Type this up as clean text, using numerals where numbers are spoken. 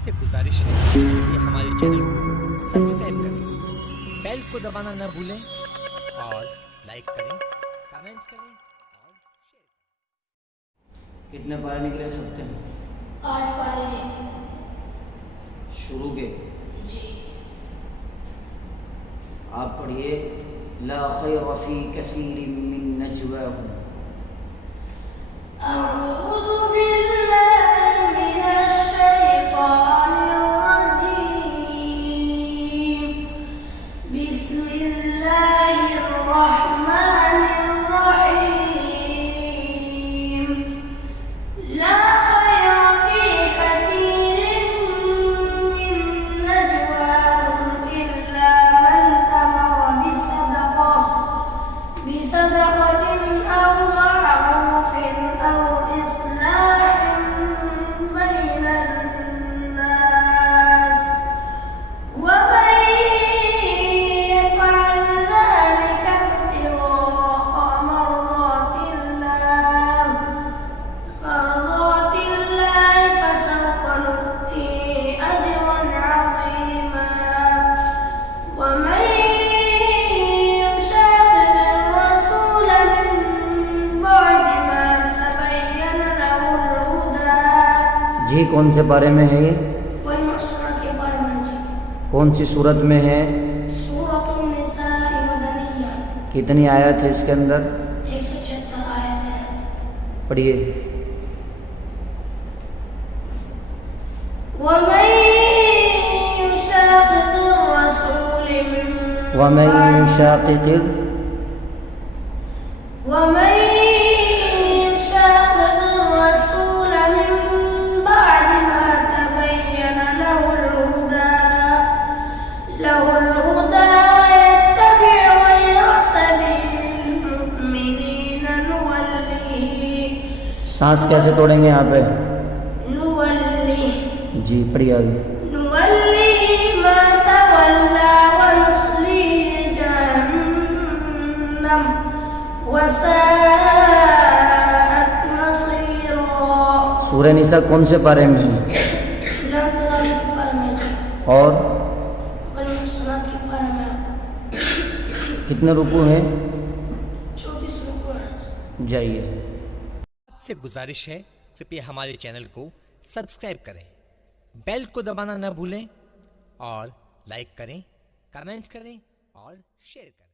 आपसे गुजारिश है कि हमारे चैनल को सब्सक्राइब करें, बेल को दबाना न भूलें और लाइक करें, कमेंट करें और शेयर करें। कितने पारे निकले इस हफ्ते में? 8 पारे जी। शुरू के जी। आप पढ़िए। ला खैर फी कसीरिन मिन नजवाहुम। अऊज़ु बिल्लाहि मिनश शैतानिर रजीम। बिस्मिल्लाहिर रहमानिर रहीम। ला खैर फी कसीरिन मिन नजवाहुम इल्ला मन अमरा बिसदक़तिन अव मअरूफिन अव इस्लाहिन बैनन नास व मन यफ़अल ज़ालिका इब्तिग़ाअ मर्ज़ातिल्लाहि फसawfa nu'तिही अजरन अज़ीमा। व मन युशाक़िक़िर रसूल मिन बअद मा तबय्यन लहुल हुदा। जी कौन से पारे में है ये? वल मुहसनात के बारे में जी। कौन सी सूरत में है? सूरतुन निसा मदनिया। कितनी आयत है इसके अंदर? 176 आयत है। पढ़िए। वमन युशाक़िक़िर रसूल मिन वमन युशाक़िक़िर वमन युशाक़िक़िर रसूल मिन बअद मा तबय्यन लहुल हुदा व यत्तबि' ग़ैर सबीलिल मुअ्मिनीन नुवल्लिही। सांस कैसे तोड़ेंगे यहाँ पे? नुवल्लिही जी पढ़िए आगे। नुवल्लिही मा तवल्ला व नुस्लिही जहन्नम व साअत मसीरा। सूरह निसा कौन से पारे में है? लतरम के बारे में जी। और वल मुहसनात के बारे में कितने रुकू हैं? 24 रुकू है। जाइए। आपसे गुजारिश है कृपया हमारे चैनल को सब्सक्राइब करें, बेल को दबाना न भूलें और लाइक करें, कमेंट करें और शेयर करें।